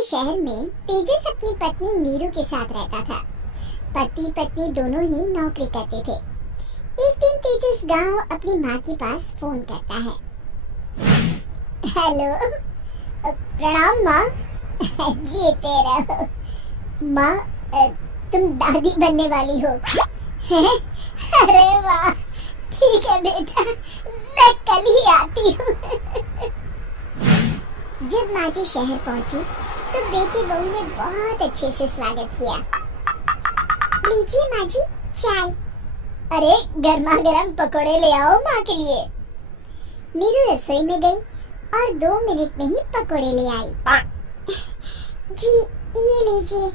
के शहर में तेजस अपनी पत्नी नीरू के साथ रहता था। पति पत्नी दोनों ही नौकरी करते थे। एक दिन तेजस गांव अपनी माँ के पास फोन करता है। हेलो, प्रणाम माँ। जीते रहो माँ, तुम दादी बनने वाली हो। अरे वाह, ठीक है बेटा, मैं कल ही आती हूँ। जब माँ जी शहर पहुंची तो बेटी बहू ने बहुत अच्छे से स्वागत किया। लीजिए माँ जी चाय। अरे गर्मा गर्म पकोड़े ले आओ माँ के लिए। नीरू रसोई में गई और 2 मिनट में ही पकोड़े ले आई। जी ये लीजिए।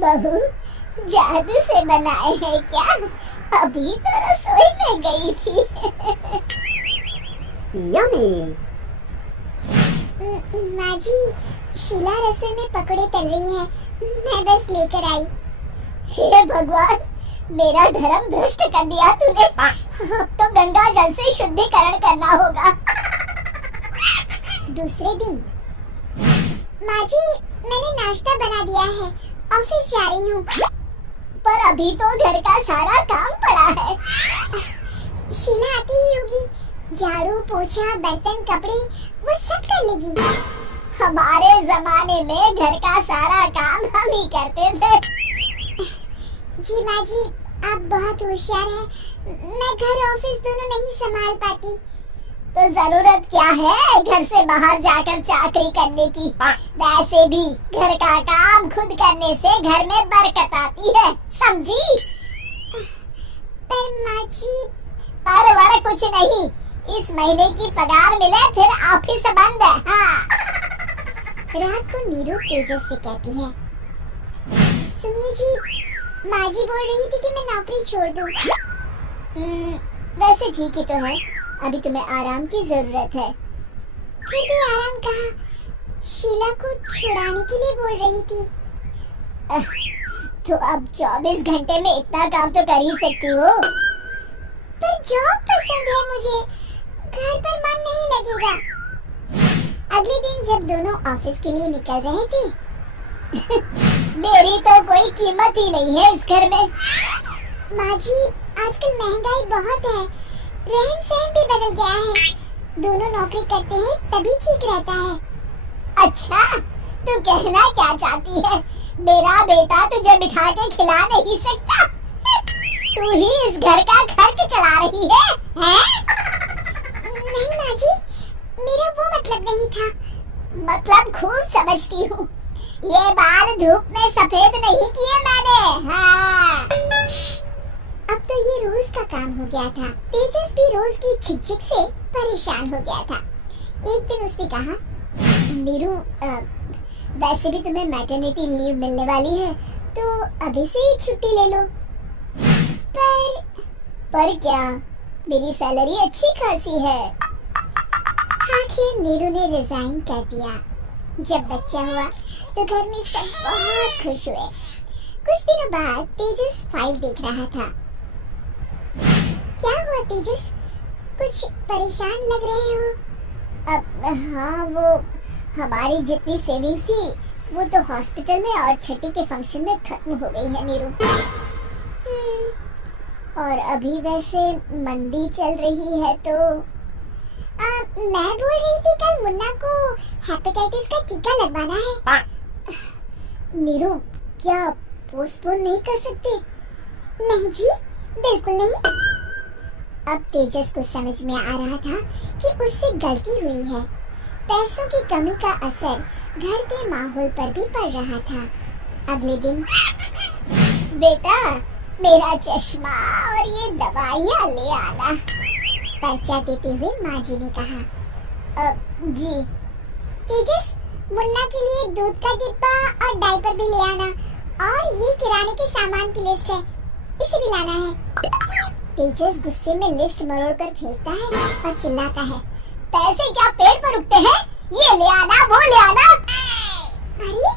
बहू जादू से बनाए हैं क्या? अभी तो रसोई में गई थी। यम्मी। माँ जी, शीला रसोई में पकोड़े तल रही है, मैं बस लेकर आई। हे भगवान, मेरा धर्म भ्रष्ट कर दिया तूने। अब तो गंगा जल से शुद्धिकरण करना होगा। दूसरे दिन, माँ जी मैंने नाश्ता बना दिया है, ऑफिस जा रही हूँ। पर अभी तो घर का सारा काम पड़ा है। शीला आती ही होगी, झाड़ू पोछा बर्तन कपड़े वो सब कर लेगी। हमारे जमाने में घर का सारा काम हम ही करते थे। जी माँ जी, आप बहुत होशियार हैं। मैं घर ऑफिस दोनों नहीं संभाल पाती। तो जरूरत क्या है घर से बाहर जाकर चाकरी करने की? वैसे भी घर का काम खुद करने से घर में बरकत आती है, समझी? पर माँ जी, पर कुछ नहीं, इस महीने की पगार मिले फिर ऑफिस बंद है। हाँ। रात को नीरू तेजस से कहती है, सुनिए जी, माँ जी बोल रही थी कि मैं नौकरी छोड़ दूं। वैसे ठीक ही तो है, अभी तुम्हें आराम की जरूरत है। फिर भी आराम कहाँ, शीला को छुड़ाने के लिए बोल रही थी। तो अब 24 घंटे में इतना काम तो कर ही सकती हो। पर जॉब पसंद है मुझे, घर पर मन नहीं लगेगा। अगले दिन जब दोनों ऑफिस के लिए निकल रहे थे, मेरी तो कोई कीमत ही नहीं है इस घर में। माँ जी, आजकल महंगाई बहुत है, रहन सहन भी बदल गया है। दोनों नौकरी करते हैं तभी ठीक रहता है। अच्छा, तू कहना क्या चाहती है? मेरा बेटा तुझे बिठा के खिला नहीं सकता? तू ही इस घर का खर्च चला रही है, हैं? नहीं माँ जी, मेरा वो मतलब नहीं था। मतलब खूब समझती हूँ, ये बाल धूप में सफेद नहीं किए मैंने। हाँ। अब तो ये रोज का काम हो गया था। तेजस भी रोज की झिकझिक से परेशान हो गया था। एक दिन उसने कहा, नीरू, वैसे भी तुम्हें मैटरनिटी लीव मिलने वाली है, तो अभी से ही छुट्टी ले लो। पर क्या, मेरी सैलरी अच्छी खासी है। आखिर नीरू ने रिजाइन कर दिया। जब बच्चा हुआ तो घर में सब बहुत खुश हुए। कुछ दिनों बाद तेजस फाइल देख रहा था। क्या हुआ तेजस, कुछ परेशान लग रहे हो? हाँ, वो हमारी जितनी सेविंग्स थी वो तो हॉस्पिटल में और छठी के फंक्शन में खत्म हो गई है नीरू। और अभी वैसे मंदी चल रही है तो मैं बोल रही थी कल मुन्ना को हेपेटाइटिस का टीका लगवाना है। नीरू, क्या पोस्टपोन नहीं कर सकते? नहीं जी, बिल्कुल नहीं। अब तेजस को समझ में आ रहा था कि उससे गलती हुई है। पैसों की कमी का असर घर के माहौल पर भी पड़ रहा था। अगले दिन, बेटा मेरा चश्मा और ये दवाइयाँ ले आना, पर्चा देते हुए माँ जी ने कहा। जी। तेजस, मुन्ना के लिए दूध का डिब्बा और डायपर भी ले आना, और ये किराने के सामान की लिस्ट है, इसे भी लाना है। तेजस गुस्से में लिस्ट मरोड़ कर फेंकता है और चिल्लाता है, पैसे क्या पेड़ पर उगते हैं? ये ले आना, वो ले आना। अरे,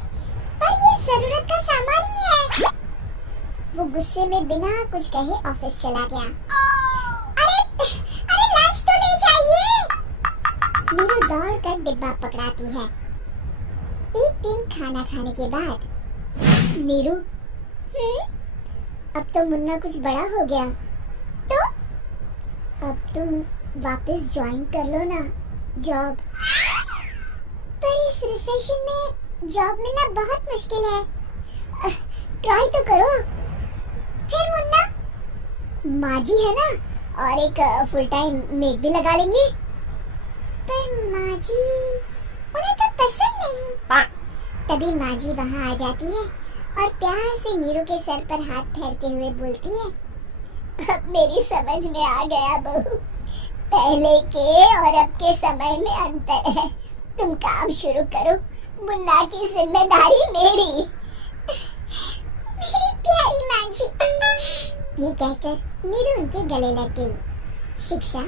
पर ये जरूरत का सामान ही है। वो गुस्से में बिना कुछ कहे ऑफिस चला गया। अरे लंच तो ले जाइए। नीरू दौड़कर डिब्बा पकड़ाती है। एक दिन खाना खाने के बाद, नीरू, अब तो मुन्ना कुछ बड़ा हो गया, तो अब तुम वापस ज्वाइन कर लो ना जॉब। पर इस रिसेशन में जॉब मिलना बहुत मुश्किल है, ट्राई तो करो। फिर मुन्ना, माँ जी है ना, और एक फुल टाइम मेड भी लगा लेंगे। पर माँ जी, उन्हें तो पसंद नहीं। तभी माँ जी वहाँ आ जाती है और प्यार से नीरू के सर पर हाथ फेरते हुए बोलती है, अब मेरी समझ में आ गया बहू, पहले के और अब के समय में अंतर है। तुम काम शुरू करो, मुन्ना की जिम्मेदारी मेरी। मेरी प्यारी माँ जी। ये कहकर नीरू उनके गले लग गई। शिक्षा